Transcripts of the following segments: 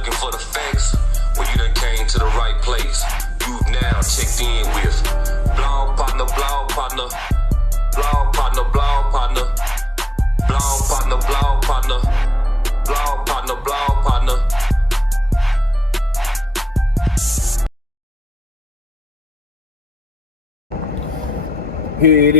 looking for the facts? Well, you done came to the right place. You've now checked in with blog partner, blog partner, blog partner, blog partner, blog partner, blog partner, blog partner, blog partner. Here it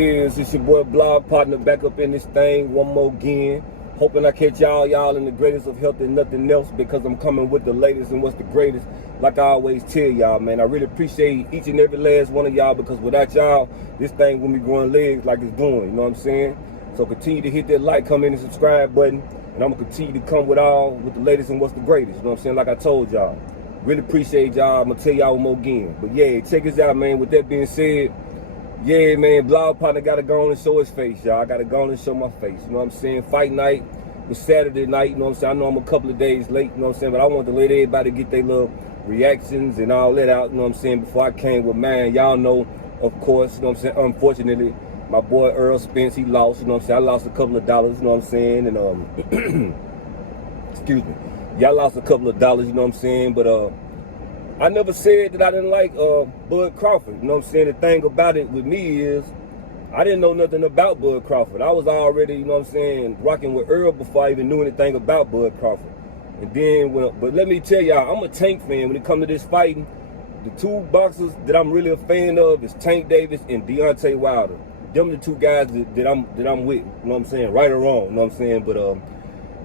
is. It's your boy Blog Partner back up in this thing one more again. Hoping I catch y'all in the greatest of health and nothing else, because I'm coming with the latest and what's the greatest. Like I always tell y'all, man, I really appreciate each and every last one of y'all, because without y'all, this thing will be growing legs like it's doing, you know what I'm saying? So continue to hit that like, comment, and subscribe button, and I'm gonna continue to come with the latest and what's the greatest, you know what I'm saying? Like I told y'all, really appreciate y'all. I'm gonna tell y'all one more again. But yeah, check this out, man. With that being said, yeah, man, Blog Partner got to go on and show his face, y'all. I got to go on and show my face, you know what I'm saying? Fight night was Saturday night, you know what I'm saying? I know I'm a couple of days late, you know what I'm saying? But I want to let everybody get their little reactions and all that out, you know what I'm saying, before I came with mine. Y'all know, of course, you know what I'm saying? Unfortunately, my boy Errol Spence, he lost, you know what I'm saying? I lost a couple of dollars, you know what I'm saying? And, excuse me. Y'all lost a couple of dollars, you know what I'm saying? But, I never said that I didn't like Bud Crawford. You know what I'm saying? The thing about it with me is I didn't know nothing about Bud Crawford. I was already, you know what I'm saying, rocking with Earl before I even knew anything about Bud Crawford. And then, but let me tell y'all, I'm a Tank fan when it comes to this fighting. The two boxers that I'm really a fan of is Tank Davis and Deontay Wilder. Them the two guys that I'm with, you know what I'm saying, right or wrong, you know what I'm saying? But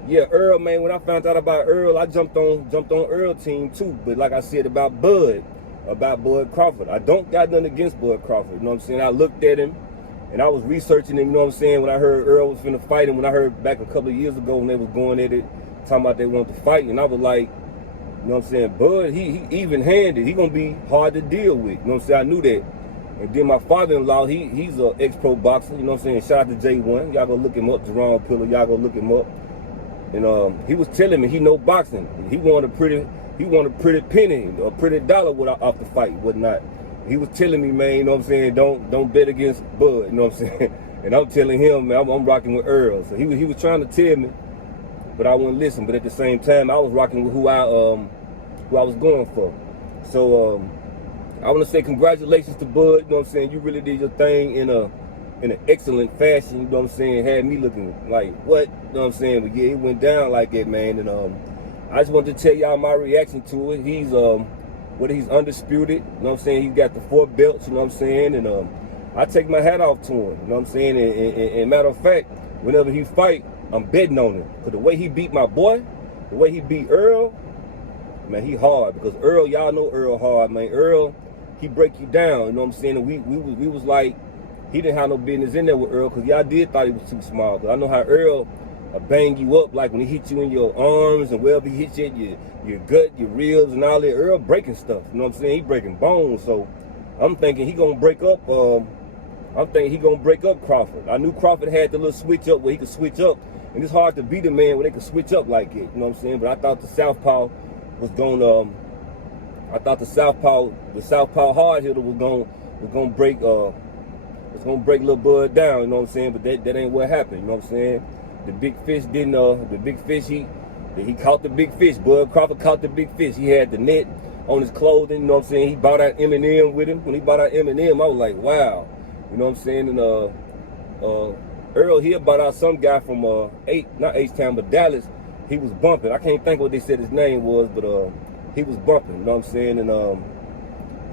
yeah, Earl, man, when I found out about Earl, I jumped on Earl team too. But like I said about Bud Crawford, I don't got nothing against Bud Crawford, you know what I'm saying? I looked at him and I was researching him, you know what I'm saying, when I heard Earl was finna fight him, when I heard back a couple of years ago when they was going at it, talking about they wanted to fight, and I was like, you know what I'm saying, Bud, he even-handed, he gonna be hard to deal with, you know what I'm saying? I knew that. And then my father-in-law, he's an ex-pro boxer, you know what I'm saying? Shout out to J1, y'all go look him up, Jerome Pillar, y'all go look him up. And he was telling me he know boxing. He wanted a pretty penny, a pretty dollar off the fight, whatnot. He was telling me, man, you know what I'm saying, don't bet against Bud, you know what I'm saying? And I'm telling him, man, I'm rocking with Earl. So he was trying to tell me, but I wouldn't listen. But at the same time, I was rocking with who I was going for. So I want to say congratulations to Bud, you know what I'm saying? You really did your thing in an excellent fashion, you know what I'm saying? Had me looking like, what? You know what I'm saying? But yeah, it went down like that, man. And I just wanted to tell y'all my reaction to it. He's undisputed, you know what I'm saying? He's got the 4 belts, you know what I'm saying? And I take my hat off to him, you know what I'm saying? And matter of fact, whenever he fight, I'm betting on him. Because the way he beat my boy, the way he beat Earl, man, he hard. Because Earl, y'all know Earl hard, man. Earl, he break you down, you know what I'm saying? And we was like, he didn't have no business in there with Earl, because y'all did thought he was too small. Because I know how Earl bang you up, like when he hit you in your arms and wherever he hit you at your gut, your ribs and all that. Earl breaking stuff, you know what I'm saying? He breaking bones. So I'm thinking he gonna break up, Crawford. I knew Crawford had the little switch up where he could switch up. And it's hard to beat a man when they can switch up like it, you know what I'm saying? But I thought the Southpaw was gonna, the Southpaw hard hitter was gonna break, it's gonna break little Bud down, you know what I'm saying? But that ain't what happened, you know what I'm saying? The big fish didn't, he caught the big fish. Bud Crawford caught the big fish. He had the net on his clothing, you know what I'm saying? He bought out Eminem with him. When he bought out Eminem, I was like, wow, you know what I'm saying? And Earl here bought out some guy from not H-Town, but Dallas. He was bumping. I can't think what they said his name was, but he was bumping, you know what I'm saying? And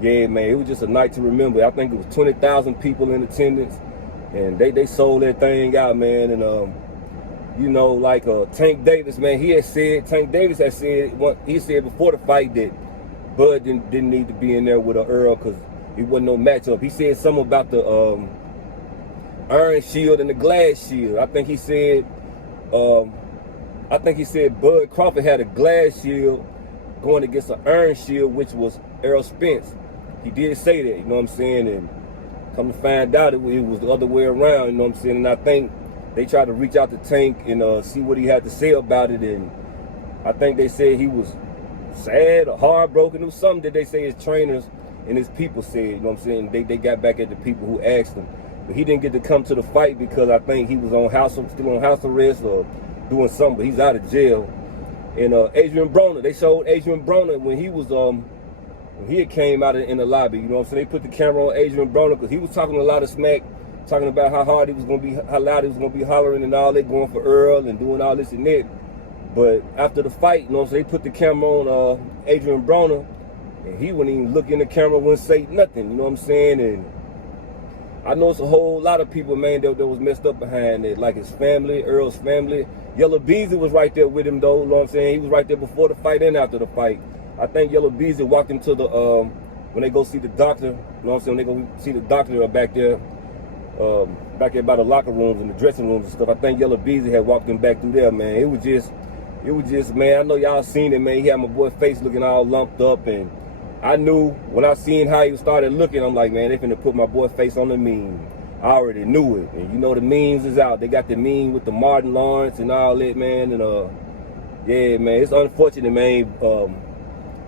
yeah, man, it was just a night to remember. I think it was 20,000 people in attendance, and they sold that thing out, man. And you know, like Tank Davis, man, Tank Davis had said, he said before the fight that Bud didn't need to be in there with Earl because he wasn't no matchup. He said something about the iron shield and the glass shield. I think he said Bud Crawford had a glass shield going against an iron shield, which was Errol Spence. He did say that, you know what I'm saying? And come to find out, it was the other way around, you know what I'm saying? And I think they tried to reach out to Tank and see what he had to say about it. And I think they said he was sad or heartbroken. It was something that they say his trainers and his people said, you know what I'm saying? They got back at the people who asked him. But he didn't get to come to the fight because I think he was still on house arrest or doing something, but he's out of jail. And Adrian Broner, they showed Adrian Broner when he was when he had came out in the lobby. You know what I'm saying? They put the camera on Adrian Broner because he was talking a lot of smack, talking about how hard he was gonna be, how loud he was gonna be hollering and all that, going for Earl and doing all this and that. But after the fight, you know what I'm saying, they put the camera on Adrian Broner, and he wouldn't even look in the camera, wouldn't say nothing. You know what I'm saying? And I know it's a whole lot of people, man, that was messed up behind it, like his family, Earl's family. Yellow Beezy was right there with him, though, you know what I'm saying? He was right there before the fight and after the fight. I think Yellow Beezy walked him to the, when they go see the doctor, you know what I'm saying, when they go see the doctor back there by the locker rooms and the dressing rooms and stuff. I think Yellow Beezy had walked him back through there, man. It was just, man, I know y'all seen it, man. He had my boy face looking all lumped up, and I knew when I seen how he started looking, I'm like, man, they finna put my boy face on the meme. I already knew it. And you know the memes is out. They got the meme with the Martin Lawrence and all that, man. And yeah, man, it's unfortunate, man.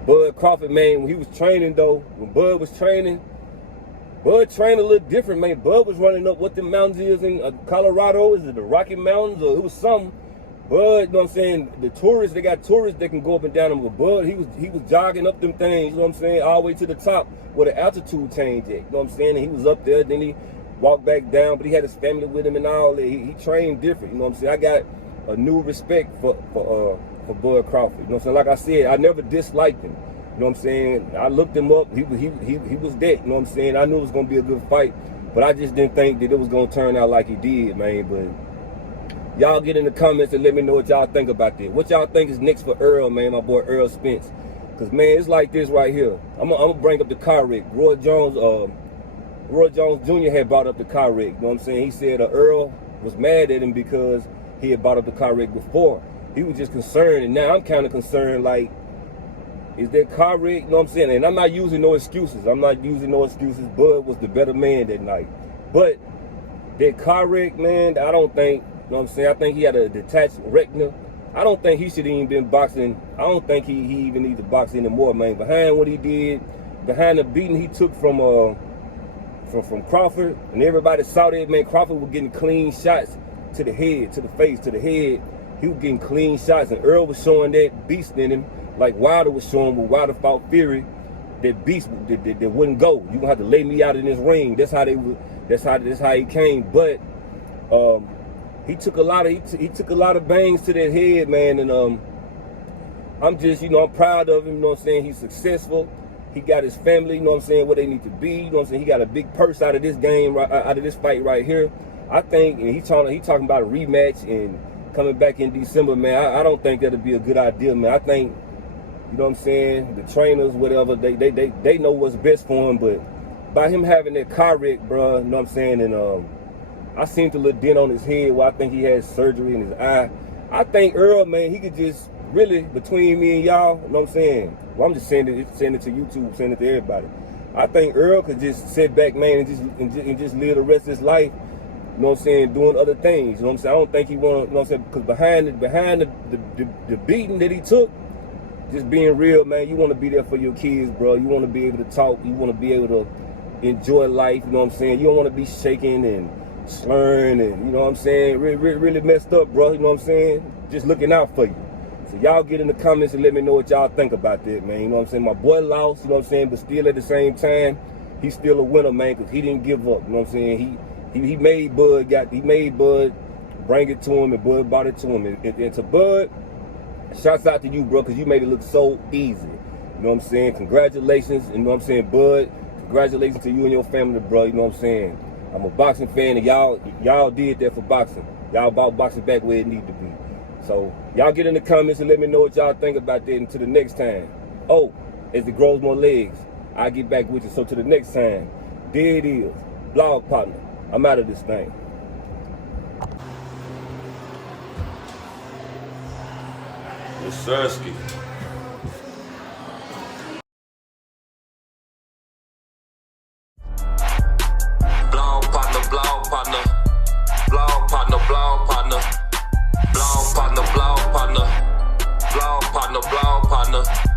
Bud Crawford, man, when he was training though, when Bud was training, Bud trained a little different, man. Bud was running up what the mountains is in Colorado. Is it the Rocky Mountains or it was something? Bud, you know what I'm saying? The tourists, they got tourists that can go up and down them. But Bud, he was jogging up them things, you know what I'm saying, all the way to the top where the altitude change at. You know what I'm saying? And he was up there, then he walked back down, but he had his family with him and all that. He trained different, you know what I'm saying? I got a new respect for Bud Crawford. You know what I'm saying? Like I said, I never disliked him. You know what I'm saying? I looked him up. He was that, you know what I'm saying? I knew it was gonna be a good fight, but I just didn't think that it was gonna turn out like he did, man. But y'all get in the comments and let me know what y'all think about that. What y'all think is next for Errol, man, my boy Errol Spence? Cause man, it's like this right here. I'm gonna bring up the car wreck. Roy Jones Jr. had brought up the car wreck. You know what I'm saying? He said Errol was mad at him because he had brought up the car wreck before. He was just concerned, and now I'm kind of concerned, like, is that car wreck? You know what I'm saying? And I'm not using no excuses. Bud was the better man that night. But that car wreck, man, I don't think, you know what I'm saying? I think he had a detached retina. I don't think he should have even been boxing. I don't think he even needs to box anymore, man. Behind what he did, behind the beating he took from Crawford, and everybody saw that, man. Crawford was getting clean shots to the head, to the face, to the head. He was getting clean shots, and Earl was showing that beast in him, like Wilder was showing when Wilder fought Fury. That beast that wouldn't go. You gonna have to lay me out in this ring. That's how he came. But he took a lot of bangs to that head, man. And I'm just, you know, I'm proud of him. You know what I'm saying? He's successful. He got his family, you know what I'm saying, where they need to be. You know what I'm saying? He got a big purse out of this game, out of this fight right here. I think, and he talking about a rematch and coming back in December, man. I don't think that'll be a good idea, man. I think, you know what I'm saying, the trainers, whatever, they know what's best for him. But by him having that car wreck, bro, you know what I'm saying, and I seen the little dent on his head where I think he had surgery in his eye. I think Earl, man, he could just really, between me and y'all, you know what I'm saying? Well, I'm just saying it to YouTube, saying it to everybody. I think Earl could just sit back, man, and just live the rest of his life, you know what I'm saying, doing other things. You know what I'm saying? I don't think he want to, you know what I'm saying, because behind the beating that he took, just being real, man, you want to be there for your kids, bro. You want to be able to talk. You want to be able to enjoy life, you know what I'm saying? You don't want to be shaking and slurring and, you know what I'm saying, really messed up, bro, you know what I'm saying? Just looking out for you. So y'all get in the comments and let me know what y'all think about that, man. You know what I'm saying? My boy lost, you know what I'm saying, but still at the same time, he's still a winner, man, because he didn't give up, you know what I'm saying? He made Bud bring it to him, and Bud brought it to him. And to Bud, shouts out to you, bro, because you made it look so easy. You know what I'm saying? Congratulations, you know what I'm saying, Bud. Congratulations to you and your family, bro, you know what I'm saying? I'm a boxing fan, and y'all did that for boxing. Y'all brought boxing back where it needed to be. So y'all get in the comments and let me know what y'all think about that. Until the next time. Oh, as it grows more legs, I'll get back with you. So to the next time, there it is. Blog partner. I'm out of this thing. Sirski. Blog partner, blog partner. Blog partner, blog partner. Blog partner, blog partner. Blog partner, blog partner.